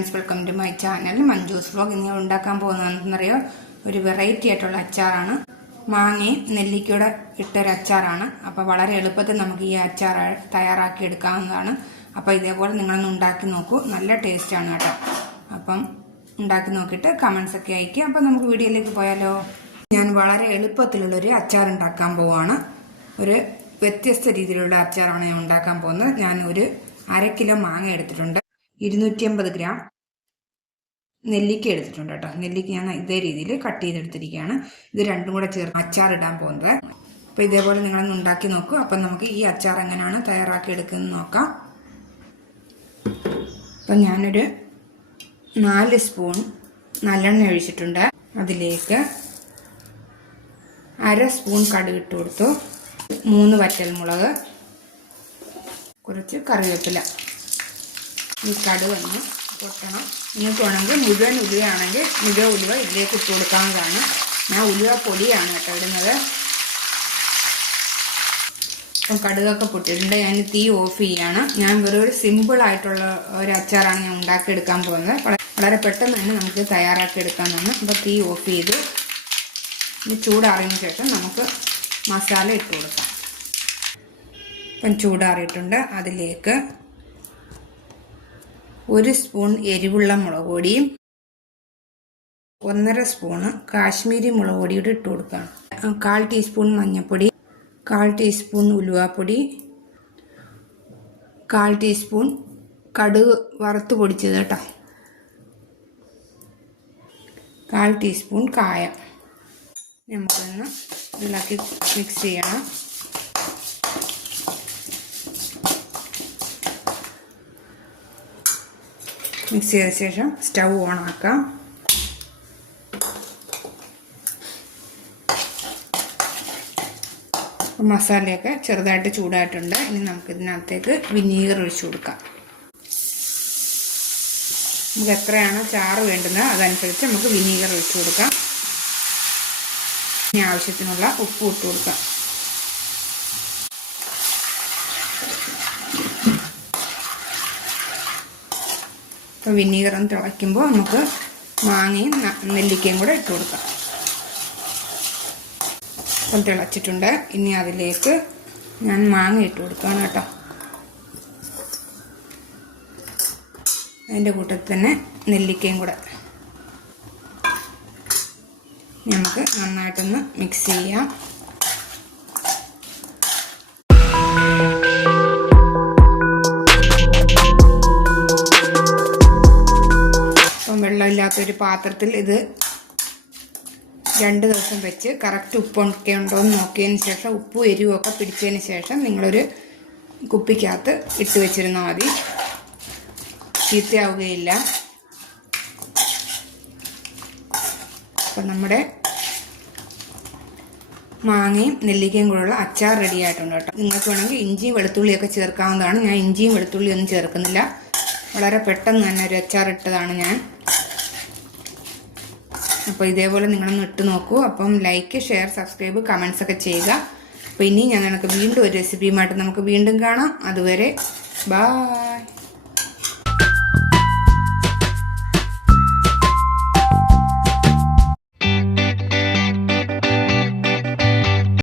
Friends welcome to my channel. Manju's vlog ഇന്ന് ഉണ്ടാക്കാൻ പോകുന്നതെന്നറിയോ? ഒരു വെറൈറ്റി ആയിട്ടുള്ള അച്ചാറാണ്. മാങ്ങയും നെല്ലിക്കയുടെ ഇട്ടൊരു അച്ചാറാണ്. അപ്പോൾ വളരെ എളുപ്പത്തിൽ നമുക്ക് ഈ അച്ചാർ തയ്യാറാക്കി എടുക്കാവുന്നതാണ്. അപ്പോൾ ഇതേപോലെ നിങ്ങളൊന്ന് ഉണ്ടാക്കി നോക്കൂ. നല്ല ടേസ്റ്റാണ് കേട്ടോ. അപ്പം ഉണ്ടാക്കി നോക്കിയിട്ട് കമൻസ് ഒക്കെ അയക്കുക അപ്പം നമുക്ക് വീഡിയോയിലേക്ക് പോയാലോ? ഞാൻ വളരെ എളുപ്പത്തിലുള്ളൊരു അച്ചാർ ഉണ്ടാക്കാൻ പോവാണ്. ഒരു വ്യത്യസ്ത രീതിയിലുള്ള അച്ചാറാണ് ഞാൻ ഉണ്ടാക്കാൻ പോകുന്നത്. ഞാൻ ഒരു അര കിലോ മാങ്ങ എടുത്തിട്ടുണ്ട്. ഇരുന്നൂറ്റി അമ്പത് ഗ്രാം നെല്ലിക്ക എടുത്തിട്ടുണ്ട് കേട്ടോ. നെല്ലിക്ക ഞാൻ ഇതേ രീതിയിൽ കട്ട് ചെയ്തെടുത്തിരിക്കുകയാണ്. ഇത് രണ്ടും കൂടെ ചേർന്ന് അച്ചാർ ഇടാൻ പോകുന്നത്. അപ്പോൾ ഇതേപോലെ നിങ്ങളൊന്ന് ഉണ്ടാക്കി നോക്കൂ. അപ്പം നമുക്ക് ഈ അച്ചാർ എങ്ങനെയാണ് തയ്യാറാക്കി എടുക്കുന്നത് നോക്കാം. അപ്പം ഞാനൊരു നാല് സ്പൂൺ നല്ലെണ്ണ ഒഴിച്ചിട്ടുണ്ട്. അതിലേക്ക് അര സ്പൂൺ കടുക് ഇട്ട് കൊടുത്തു. മൂന്ന് വറ്റൽമുളക്. കുറച്ച് കറിവേപ്പില. ഈ കടുവന്ന് പൊട്ടണം. നിങ്ങൾക്ക് വേണമെങ്കിൽ മുഴുവൻ ഉലുവയാണെങ്കിൽ മുഴുവൻ ഉലുവ ഇതിലേക്ക് ഇട്ട് കൊടുക്കാവുന്നതാണ്. ഞാൻ ഉലുവ പൊടിയാണ് കേട്ടോ ഇടുന്നത്. അപ്പം കടുകൊക്കെ പൊട്ടിയിട്ടുണ്ട്. ഞാൻ തീ ഓഫ് ചെയ്യാണ്. ഞാൻ വെറും ഒരു സിമ്പിൾ ആയിട്ടുള്ള ഒരു അച്ചാറാണ് ഞാൻ ഉണ്ടാക്കിയെടുക്കാൻ പോകുന്നത്. വള- വളരെ പെട്ടെന്ന് തന്നെ നമുക്ക് തയ്യാറാക്കി എടുക്കാമെന്നാണ് അപ്പോൾ തീ ഓഫ് ചെയ്തു ഇനി ചൂടാറിയതിന് ശേഷം നമുക്ക് മസാല ഇട്ട് കൊടുക്കാം. ഇപ്പം ചൂടാറിയിട്ടുണ്ട്. അതിലേക്ക് ഒരു സ്പൂൺ എരിവുള്ള മുളക് പൊടിയും ഒന്നര സ്പൂണ് കാശ്മീരി മുളക് പൊടിയുടെ ഇട്ട് കൊടുക്കുകയാണ് കാൽ ടീസ്പൂൺ മഞ്ഞൾപ്പൊടി കാൽ ടീസ്പൂൺ ഉലുവാപ്പൊടി കാൽ ടീസ്പൂൺ കടുക് വറുത്ത് പൊടിച്ചത് കേട്ടോ. കാൽ ടീസ്പൂൺ കായം. നമുക്കൊന്ന് ഇളക്കി മിക്സ് ചെയ്യണം. മിക്സ് ചെയ്ത ശേഷം സ്റ്റൗ ഓൺ ആക്കാം മസാലയൊക്കെ ചെറുതായിട്ട് ചൂടായിട്ടുണ്ട്. ഇനി നമുക്ക് ഇതിനകത്തേക്ക് വിനീഗർ ഒഴിച്ചു കൊടുക്കാം. നമുക്ക് എത്രയാണ് ചാറ് വേണ്ടുന്നത് അതനുസരിച്ച് നമുക്ക് വിനീഗർ ഒഴിച്ചു കൊടുക്കാം. ഇനി ആവശ്യത്തിനുള്ള ഉപ്പ് ഇട്ട് കൊടുക്കാം. അപ്പോൾ ഒന്ന് തിളയ്ക്കുമ്പോൾ നമുക്ക് മാങ്ങയും നെല്ലിക്കയും കൂടെ ഇട്ട് കൊടുക്കാം. അപ്പം തിളച്ചിട്ടുണ്ട്. ഇനി അതിലേക്ക് ഞാൻ മാങ്ങ ഇട്ട് കൊടുക്കുകയാണ് കേട്ടോ. അതിന്റെ കൂട്ടത്തിൽ തന്നെ നെല്ലിക്കയും കൂടെ. നമുക്ക് നന്നായിട്ടൊന്ന് മിക്സ് ചെയ്യാം. വെള്ളമില്ലാത്തൊരു പാത്രത്തിൽ ഇത് രണ്ട് ദിവസം വെച്ച് കറക്റ്റ് ഉപ്പൊക്കെ ഉണ്ടോ എന്ന് നോക്കിയതിന് ശേഷം ഉപ്പും എരിവും ഒക്കെ പിടിച്ചതിന് ശേഷം നിങ്ങളൊരു കുപ്പിക്കകത്ത് ഇട്ട് വെച്ചിരുന്നാൽ മതി. ചീത്തയാവുകയില്ല അപ്പം നമ്മുടെ മാങ്ങയും നെല്ലിക്കയും കൂടെയുള്ള അച്ചാർ റെഡി ആയിട്ടുണ്ട് കേട്ടോ. നിങ്ങൾക്ക് വേണമെങ്കിൽ ഇഞ്ചിയും വെളുത്തുള്ളിയൊക്കെ ചേർക്കാവുന്നതാണ്. ഞാൻ ഇഞ്ചിയും വെളുത്തുള്ളിയൊന്നും ചേർക്കുന്നില്ല. വളരെ പെട്ടെന്ന് തന്നെ ഒരു അച്ചാർ ഇട്ടതാണ് ഞാൻ. അപ്പോൾ ഇതേപോലെ നിങ്ങളൊന്ന് ഇട്ട് നോക്കൂ. അപ്പം ലൈക്ക് ഷെയർ സബ്സ്ക്രൈബ് കമൻസ് ഒക്കെ ചെയ്യുക. അപ്പോൾ ഇനി ഞാൻ നിനക്ക് വീണ്ടും ഒരു റെസിപ്പിയുമായിട്ട് നമുക്ക് വീണ്ടും കാണാം. അതുവരെ ബായ്